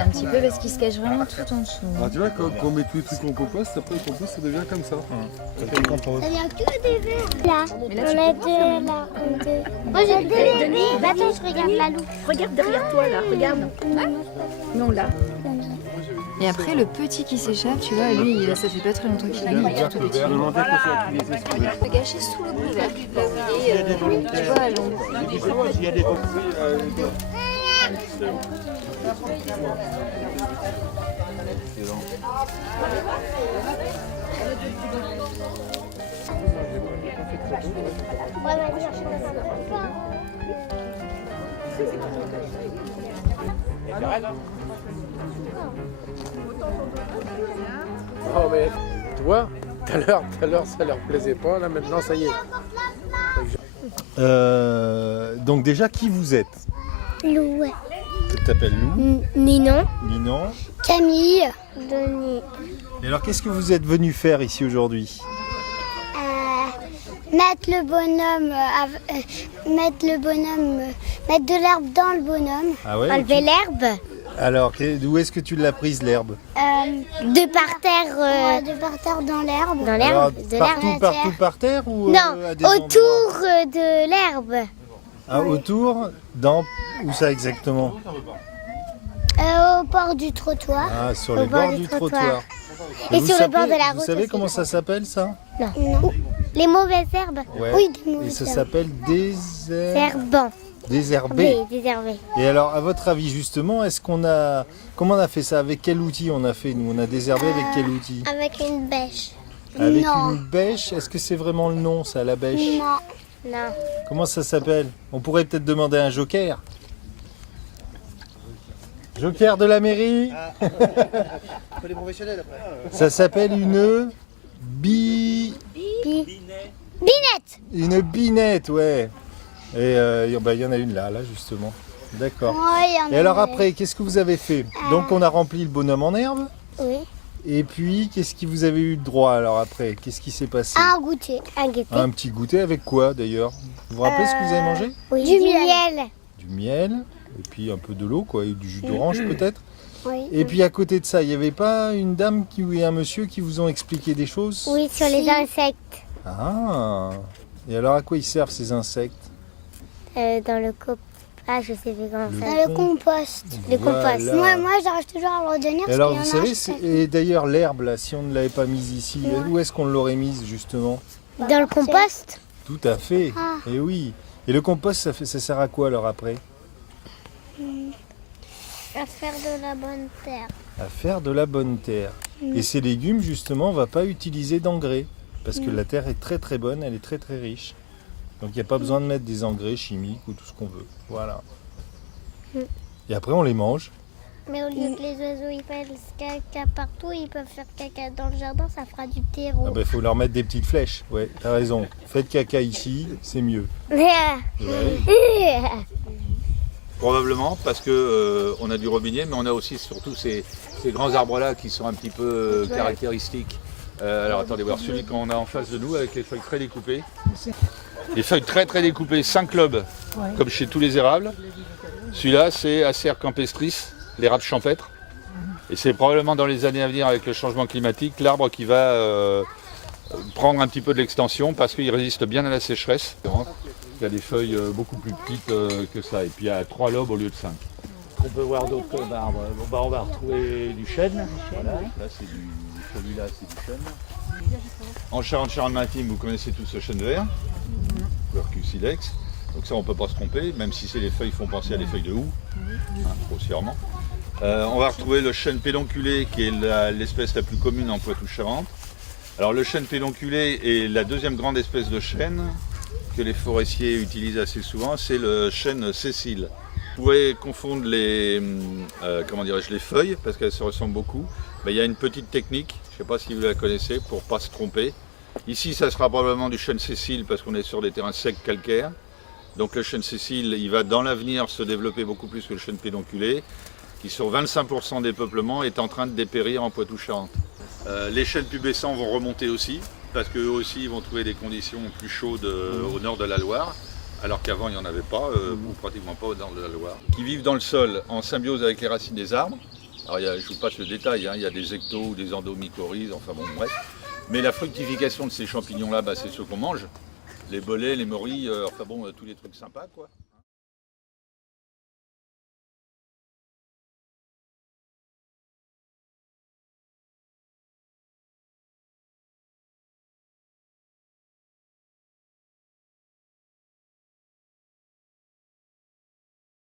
un petit peu parce qu'il se cache vraiment tout en dessous. Ah, tu vois, quand on met tous les trucs en compost, après le compost ça devient comme ça. Ça fait le compost. Il n'y a que des verres. Là, Mais là, on a deux, là, deux. Moi j'ai deux. Attends, je regarde la loupe. Regarde derrière toi là, regarde. Non là. Et après, le petit qui s'échappe, tu vois, lui, ça fait pas très longtemps qu'il est là, il est tout petit. Il peut gâcher sous le couvercle. Là, vous voyez, tu vois, à l'ombre. Ouais, vas-y, chercher Oh mais, tu vois, tout à l'heure ça leur plaisait pas, là maintenant ça y est. Donc déjà, qui vous êtes? Lou. Tu t'appelles Lou, Ninon. Ninon. Camille. Denis. Et alors, qu'est-ce que vous êtes venu faire ici aujourd'hui? Mettre le bonhomme, mettre de l'herbe dans le bonhomme. Ah ouais, Enlever l'herbe. Alors, d'où est-ce que tu l'as prise l'herbe? De par terre. De par terre dans l'herbe. Dans Alors, l'herbe. De l'herbe. partout par terre ou Non, à des autour endroits? de l'herbe. Ah, autour, dans où ça exactement? Au bord du trottoir. Ah, sur Au le bord bord du du trottoir. trottoir. Et vous sur le savez- bord de la Vous route savez aussi. comment ça s'appelle ça? Non. Les mauvaises herbes. Ouais. Oui, des Et mauvaises ça herbes. s'appelle Herbant. désherber. Oui, désherbé. Et alors, à votre avis, justement, comment on a fait ça? Avec quel outil on a fait, nous? On a désherbé avec quel outil? Avec une bêche. Avec non. une bêche? Est-ce que c'est vraiment le nom, ça, la bêche? Non. Non. Comment ça s'appelle? On pourrait peut-être demander un joker. Joker de la mairie? Les professionnels après. Ça s'appelle une Binette. une binette, ouais. Et il y en a une là, justement. D'accord. Ouais, il y en a Et alors une. après, qu'est-ce que vous avez fait? Donc on a rempli le bonhomme en herbe. Oui. Et puis, qu'est-ce que vous avez eu de droit alors après? Qu'est-ce qui s'est passé? Un goûter. Un goûter. Un petit goûter avec quoi d'ailleurs? Vous vous rappelez ce que vous avez mangé? Oui. Du miel. Du miel, et puis un peu de l'eau, quoi, et du jus d'orange peut-être. Oui. Et puis à côté de ça, il n'y avait pas une dame ou un monsieur qui vous ont expliqué des choses? Oui, sur les insectes. Ah! Et alors à quoi ils servent ces insectes? Dans le cop. Ah, je sais plus comment Le ça. com- Le compost. Le Voilà. compost. Moi j'arrive toujours à le donner Et parce alors qu'il y vous en a savez, un, je sais. et d'ailleurs l'herbe là, si on ne l'avait pas mise ici, où est-ce qu'on l'aurait mise justement? Dans le compost. Tout à fait. Ah. Et oui. Et le compost, ça sert à quoi alors après? À faire de la bonne terre. À faire de la bonne terre. Et ces légumes, justement, on ne va pas utiliser d'engrais. Parce que la terre est très très bonne, elle est très très riche. Donc il n'y a pas besoin de mettre des engrais chimiques ou tout ce qu'on veut. Voilà. Et après on les mange. Mais au lieu que les oiseaux ils fassent caca partout, ils peuvent faire caca dans le jardin, ça fera du terreau. Ah ben, faut leur mettre des petites flèches. Ouais, t'as raison. Faites caca ici, c'est mieux. Probablement parce que on a du robinet, mais on a aussi surtout ces grands arbres là qui sont un petit peu caractéristiques. Alors attendez voir celui qu'on a en face de nous avec les feuilles très découpées. Les feuilles très très découpées, 5 lobes, comme chez tous les érables. Celui-là c'est Acer campestris, l'érable champêtre. Et c'est probablement dans les années à venir avec le changement climatique l'arbre qui va prendre un petit peu de l'extension parce qu'il résiste bien à la sécheresse. Il y a des feuilles beaucoup plus petites que ça, et puis il y a 3 lobes au lieu de 5. On peut voir d'autres arbres. Bon, on va retrouver du chêne. Voilà. Là, celui-là, c'est du chêne. En Charente-Maritime, vous connaissez tous ce chêne vert, Quercus silex. Donc ça, on ne peut pas se tromper, même si les feuilles font penser à des feuilles de houx, grossièrement. On va retrouver le chêne pédonculé, qui est l'espèce la plus commune en Poitou-Charentes. Alors le chêne pédonculé est la deuxième grande espèce de chêne que les forestiers utilisent assez souvent, c'est le chêne sessile. Vous pouvez confondre les feuilles parce qu'elles se ressemblent beaucoup. Mais il y a une petite technique, je ne sais pas si vous la connaissez, pour ne pas se tromper. Ici, ça sera probablement du chêne sessile parce qu'on est sur des terrains secs calcaires. Donc le chêne sessile, il va dans l'avenir se développer beaucoup plus que le chêne pédonculé, qui sur 25% des peuplements est en train de dépérir en Poitou-Charentes. Les chênes pubescents vont remonter aussi, parce qu'eux aussi ils vont trouver des conditions plus chaudes au nord de la Loire, alors qu'avant il n'y en avait pas, ou pratiquement pas au nord de la Loire. Qui vivent dans le sol en symbiose avec les racines des arbres, Alors je vous passe le détail, hein, il y a des ectos ou des endomycorhizes, enfin bon bref. Mais la fructification de ces champignons-là, bah, c'est ce qu'on mange. Les bolets, les morilles, enfin bon, tous les trucs sympas quoi.